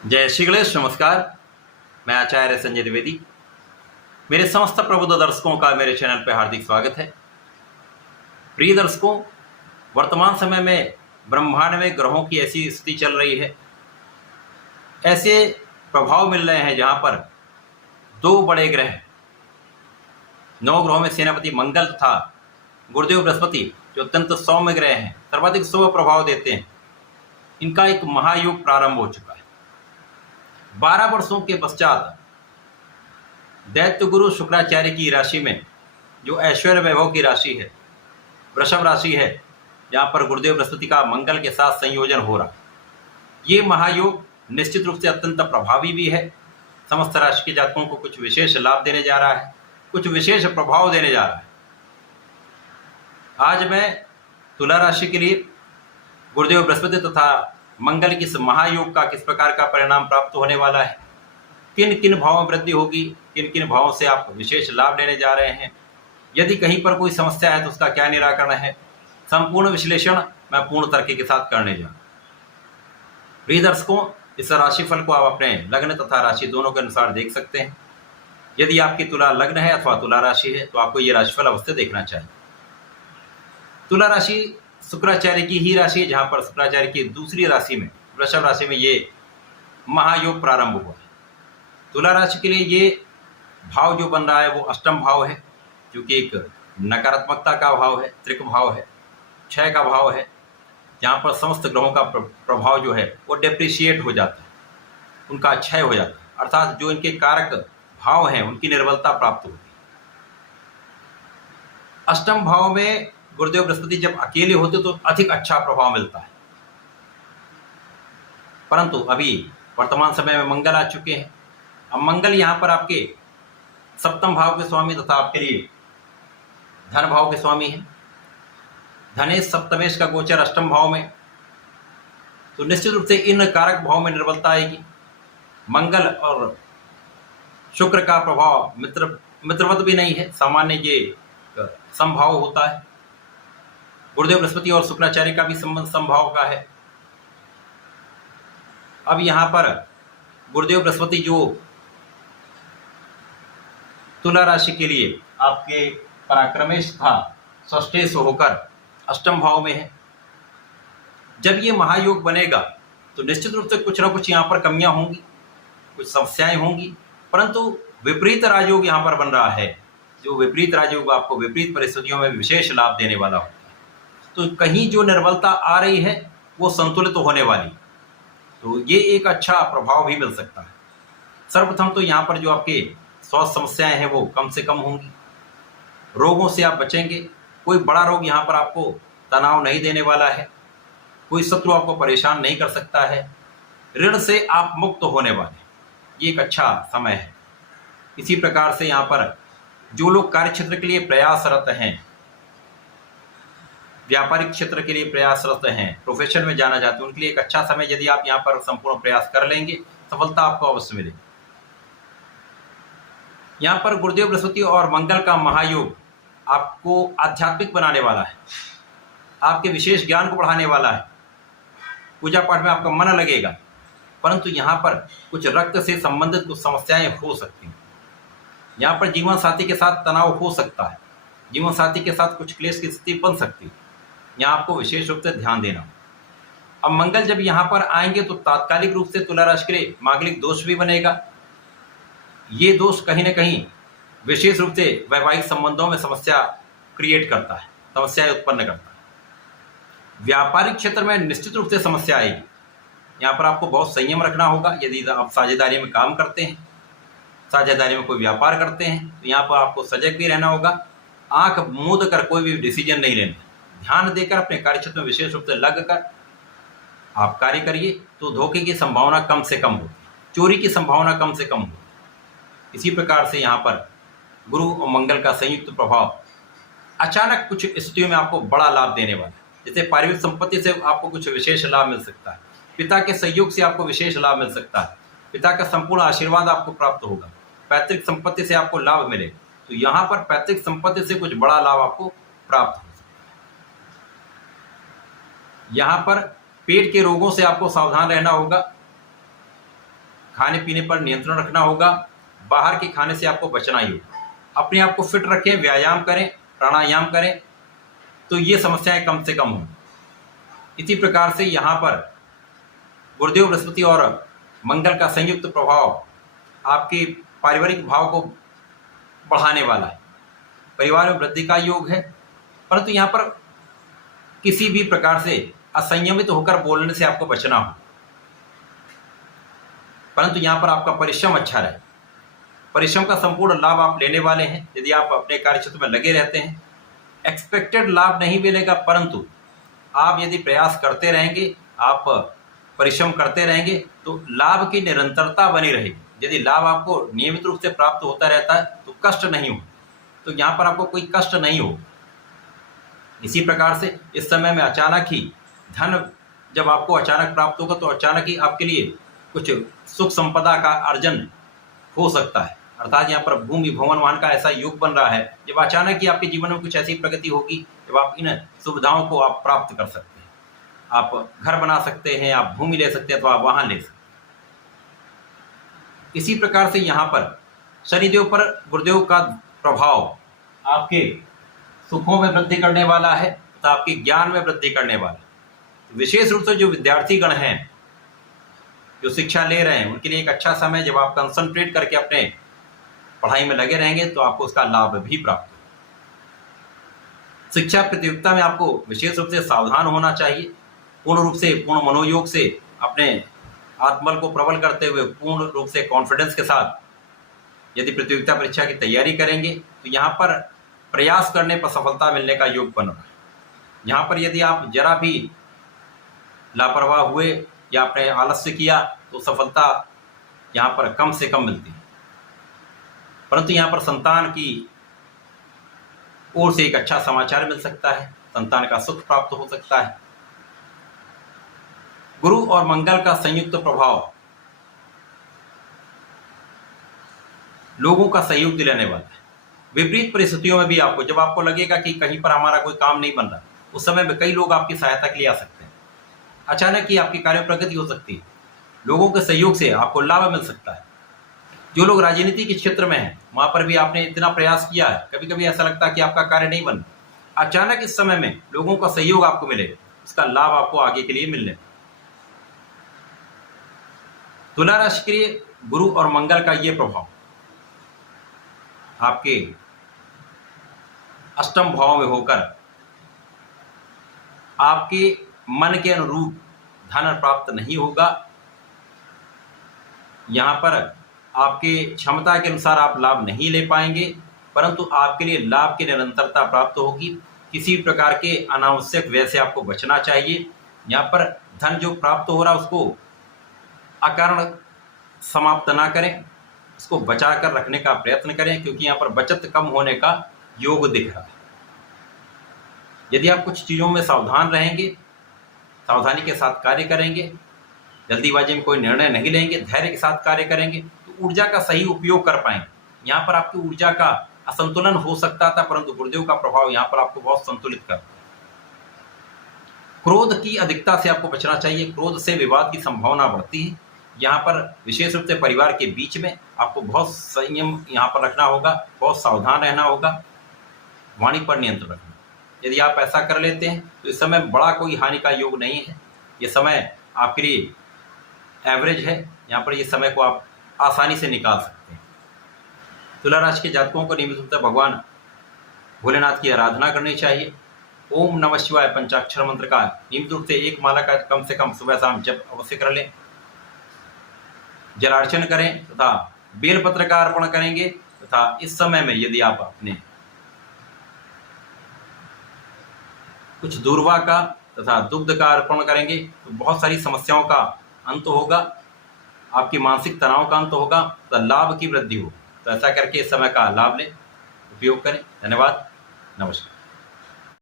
जय श्री गणेश। नमस्कार, मैं आचार्य संजय द्विवेदी। मेरे समस्त प्रबुद्ध दर्शकों का मेरे चैनल पर हार्दिक स्वागत है। प्रिय दर्शकों, वर्तमान समय में ब्रह्मांड में ग्रहों की ऐसी स्थिति चल रही है, ऐसे प्रभाव मिल रहे हैं जहां पर दो बड़े ग्रह, 9 ग्रहों में सेनापति मंगल तथा गुरुदेव बृहस्पति, जो अत्यंत सौम्य ग्रह हैं, सर्वाधिक शुभ प्रभाव देते हैं, इनका एक महायुग प्रारंभ हो चुका है। 12 वर्षों के पश्चात दैत्य गुरु शुक्राचार्य की राशि में, जो ऐश्वर्य वैभव की राशि है, वृषभ राशि है, जहाँ पर गुरुदेव बृहस्पति का मंगल के साथ संयोजन हो रहा। ये महायोग निश्चित रूप से अत्यंत प्रभावी भी है। समस्त राशि के जातकों को कुछ विशेष लाभ देने जा रहा है, कुछ विशेष प्रभाव देने जा रहा है। आज मैं तुला राशि के लिए गुरुदेव बृहस्पति तथा मंगल की इस महायोग का किस प्रकार का परिणाम प्राप्त होने वाला है, किन किन भावों में वृद्धि होगी, किन किन भावों से आप विशेष लाभ लेने जा रहे हैं, यदि कहीं पर कोई समस्या है तो उसका क्या निराकरण है, संपूर्ण विश्लेषण मैं पूर्ण तर्क के साथ करने जा रहा हूं। प्रिय दर्शकों, इस राशिफल को आप अपने लग्न तथा राशि दोनों के अनुसार देख सकते हैं। यदि आपकी तुला लग्न है अथवा तुला राशि है तो आपको ये राशिफल अवश्य देखना चाहिए। तुला राशि शुक्राचार्य की ही राशि है, जहां पर शुक्राचार्य की दूसरी राशि में, वृषभ राशि में, ये महायोग प्रारंभ हुआ है। तुला राशि के लिए ये भाव जो बन रहा है वो अष्टम भाव है, जो कि एक नकारात्मकता का भाव है, त्रिक भाव है, क्षय का भाव है, जहां पर समस्त ग्रहों का प्रभाव जो है वो डेप्रिशिएट हो जाता है, उनका क्षय हो जाता है, अर्थात जो इनके कारक भाव हैं उनकी निर्बलता प्राप्त होती है। अष्टम भाव में गुरुदेव बृहस्पति जब अकेले होते तो अधिक अच्छा प्रभाव मिलता है, परंतु अभी वर्तमान समय में मंगल आ चुके हैं। अब मंगल यहाँ पर आपके सप्तम भाव के स्वामी तथा आपके लिए धन भाव के स्वामी हैं। धनेश सप्तमेश का गोचर अष्टम भाव में, तो निश्चित रूप से इन कारक भाव में निर्बलता आएगी। मंगल और शुक्र का प्रभाव मित्रवत भी नहीं है, सामान्य ये समभाव होता है। गुरुदेव बृहस्पति और शुक्राचार्य का भी संबंध समभाव का है। अब यहाँ पर गुरुदेव बृहस्पति जो तुला राशि के लिए आपके पराक्रमेश था, षष्ठेश होकर अष्टम भाव में है। जब ये महायोग बनेगा तो निश्चित रूप से कुछ ना कुछ यहाँ पर कमियां होंगी, कुछ समस्याएं होंगी, परंतु विपरीत राजयोग यहाँ पर बन रहा है। जो विपरीत राजयोग आपको विपरीत परिस्थितियों में विशेष लाभ देने वाला होता है। तो कहीं जो निर्बलता आ रही है वो संतुलित होने वाली, तो ये एक अच्छा प्रभाव भी मिल सकता है। सर्वप्रथम तो यहाँ पर जो आपके स्वास्थ्य समस्याएं हैं वो कम से कम होंगी, रोगों से आप बचेंगे। कोई बड़ा रोग यहाँ पर आपको तनाव नहीं देने वाला है, कोई शत्रु आपको परेशान नहीं कर सकता है, ऋण से आप मुक्त होने वाले, ये एक अच्छा समय है। इसी प्रकार से यहाँ पर जो लोग कार्य क्षेत्र के लिए प्रयासरत हैं, व्यापारिक क्षेत्र के लिए प्रयासरत हैं, प्रोफेशन में जाना चाहते हैं, उनके लिए एक अच्छा समय। यदि आप यहाँ पर संपूर्ण प्रयास कर लेंगे, सफलता आपको अवश्य मिलेगी। यहाँ पर गुरुदेव बृहस्पति और मंगल का महायोग आपको आध्यात्मिक बनाने वाला है, आपके विशेष ज्ञान को बढ़ाने वाला है, पूजा पाठ में आपका मन लगेगा। परंतु यहाँ पर कुछ रक्त से संबंधित कुछ समस्याएं हो सकती हैं। यहाँ पर जीवन साथी के साथ तनाव हो सकता है, जीवन साथी के साथ कुछ क्लेश की स्थिति बन सकती है, यहाँ आपको विशेष रूप से ध्यान देना। अब मंगल जब यहाँ पर आएंगे तो तात्कालिक रूप से तुला राशि के लिए मांगलिक दोष भी बनेगा। ये दोष कहीं ना कहीं विशेष रूप से वैवाहिक संबंधों में समस्या क्रिएट करता है, समस्याएं उत्पन्न करता है। व्यापारिक क्षेत्र में निश्चित रूप से समस्या आएगी। यहाँ पर आपको बहुत संयम रखना होगा। यदि आप साझेदारी में काम करते हैं, साझेदारी में कोई व्यापार करते हैं, तो यहाँ पर आपको सजग भी रहना होगा। आंख मूंद कर कोई भी डिसीजन नहीं लेना, ध्यान देकर अपने कार्यक्षेत्र में विशेष रूप से लग कर आप कार्य करिए, तो धोखे की संभावना कम से कम होती, चोरी की संभावना कम से कम होती। इसी प्रकार से यहाँ पर गुरु और मंगल का संयुक्त प्रभाव अचानक कुछ स्थितियों में आपको बड़ा लाभ देने वाला है। जैसे पारिवारिक संपत्ति से आपको कुछ विशेष लाभ मिल सकता है, पिता के सहयोग से आपको विशेष लाभ मिल सकता है, पिता का संपूर्ण आशीर्वाद आपको प्राप्त होगा, पैतृक संपत्ति से आपको लाभ मिलेगा। तो यहाँ पर पैतृक संपत्ति से कुछ बड़ा लाभ आपको प्राप्त हो सकता है। यहाँ पर पेट के रोगों से आपको सावधान रहना होगा। खाने पीने पर नियंत्रण रखना होगा, बाहर के खाने से आपको बचना ही होगा। अपने आप को फिट रखें, व्यायाम करें, प्राणायाम करें, तो ये समस्याएं कम से कम हों। इसी प्रकार से यहाँ पर गुरुदेव बृहस्पति और मंगल का संयुक्त प्रभाव आपके पारिवारिक भाव को बढ़ाने वाला है। परिवार में वृद्धि का योग है, परंतु यहाँ पर किसी भी प्रकार से असंयमित होकर बोलने से आपको बचना हो। परंतु यहाँ पर आपका परिश्रम अच्छा रहे। परिश्रम का संपूर्ण लाभ आप लेने वाले हैं यदि आप अपने कार्यक्षेत्र में लगे रहते हैं। एक्सपेक्टेड लाभ नहीं मिलेगा, परंतु आप यदि प्रयास करते रहेंगे, आप परिश्रम करते रहेंगे, तो लाभ की निरंतरता बनी रहेगी। यदि लाभ आपको नियमित रूप से प्राप्त होता रहता है तो कष्ट नहीं हो, तो यहाँ पर आपको कोई कष्ट नहीं हो। इसी प्रकार से इस समय में अचानक ही धन जब आपको अचानक प्राप्त होगा तो अचानक ही आपके लिए कुछ सुख संपदा का अर्जन हो सकता है। अर्थात यहाँ पर भूमि भवन वाहन का ऐसा योग बन रहा है जब अचानक ही आपके जीवन में कुछ ऐसी प्रगति होगी जब आप इन सुविधाओं को आप प्राप्त कर सकते हैं। आप घर बना सकते हैं, आप भूमि ले सकते हैं, तो आप वाहन ले सकते हैं। इसी प्रकार से यहाँ पर शनिदेव पर गुरुदेव का प्रभाव आपके सुखों में वृद्धि करने वाला है तथा आपके ज्ञान में वृद्धि करने वाला है। विशेष रूप से जो विद्यार्थीगण हैं, जो शिक्षा ले रहे हैं, उनके लिए एक अच्छा समय, जब आप कंसंट्रेट करके अपने पढ़ाई में लगे रहेंगे तो आपको उसका लाभ भी प्राप्त होगा। शिक्षा प्रतियोगिता में आपको विशेष रूप से सावधान होना चाहिए। पूर्ण रूप से, पूर्ण मनोयोग से, अपने आत्मबल को प्रबल करते हुए, पूर्ण रूप से कॉन्फिडेंस के साथ यदि प्रतियोगिता परीक्षा की तैयारी करेंगे तो यहाँ पर प्रयास करने पर सफलता मिलने का योग बन रहा है। यहाँ पर यदि आप जरा भी लापरवाह हुए या आपने आलस्य किया तो सफलता यहाँ पर कम से कम मिलती है। परंतु यहाँ पर संतान की ओर से एक अच्छा समाचार मिल सकता है, संतान का सुख प्राप्त हो सकता है। गुरु और मंगल का संयुक्त प्रभाव लोगों का सहयोग दिलाने वाला है। विपरीत परिस्थितियों में भी आपको, जब आपको लगेगा कि कहीं पर हमारा कोई काम नहीं बन रहा, उस समय में कई लोग आपकी सहायता के लिए आ सकते हैं। अचानक ही आपकी कार्य प्रगति हो सकती है। लोगों के सहयोग से आपको लाभ मिल सकता है। जो लोग राजनीति के क्षेत्र में हैं, वहां पर भी आपने इतना प्रयास किया है, कभी कभी ऐसा लगता है कि आपका कार्य नहीं बन, अचानक इस समय में लोगों का सहयोग आपको मिलेगा, उसका लाभ आपको आगे के लिए मिलने। तुला राशि के लिए गुरु और मंगल का ये प्रभाव आपके अष्टम भाव में होकर आपके मन के अनुरूप धन प्राप्त नहीं होगा। यहाँ पर आपके क्षमता के अनुसार आप लाभ नहीं ले पाएंगे, परंतु आपके लिए लाभ की निरंतरता प्राप्त होगी। किसी प्रकार के अनावश्यक व्यय से आपको बचना चाहिए। यहाँ पर धन जो प्राप्त हो रहा है उसको अकारण समाप्त ना करें, उसको बचा कर रखने का प्रयत्न करें, क्योंकि यहाँ पर बचत कम होने का योग दिख रहा है। यदि आप कुछ चीज़ों में सावधान रहेंगे, सावधानी के साथ कार्य करेंगे, जल्दीबाजी में कोई निर्णय नहीं लेंगे, धैर्य के साथ कार्य करेंगे, तो ऊर्जा का सही उपयोग कर पाएंगे। यहाँ पर आपकी ऊर्जा का असंतुलन हो सकता था, परंतु गुरुदेव का प्रभाव यहाँ पर आपको बहुत संतुलित करता है। क्रोध की अधिकता से आपको बचना चाहिए। क्रोध से विवाद की संभावना बढ़ती है। यहाँ पर विशेष रूप से परिवार के बीच में आपको बहुत संयम यहाँ पर रखना होगा, बहुत सावधान रहना होगा, वाणी पर नियंत्रण रखना। यदि आप ऐसा कर लेते हैं तो इस समय बड़ा कोई हानि का योग नहीं है। ये समय आपके लिए एवरेज है। यहाँ पर ये समय को आप आसानी से निकाल सकते हैं। तुला राशि के जातकों को नियमित रूप से भगवान भोलेनाथ की आराधना करनी चाहिए। ओम नमः शिवाय पंचाक्षर मंत्र का नियमित रूप से एक माला का कम से कम सुबह शाम जप अवश्य कर लें। जलार्चन करें तथा बेलपत्र का अर्पण करेंगे तथा इस समय में यदि आप अपने कुछ दूर्वा का तथा दुग्ध का अर्पण करेंगे तो बहुत सारी समस्याओं का अंत होगा, आपकी मानसिक तनाव का अंत होगा तथा लाभ की वृद्धि होगी। तो ऐसा करके इस समय का लाभ लें, उपयोग करें। धन्यवाद, नमस्कार।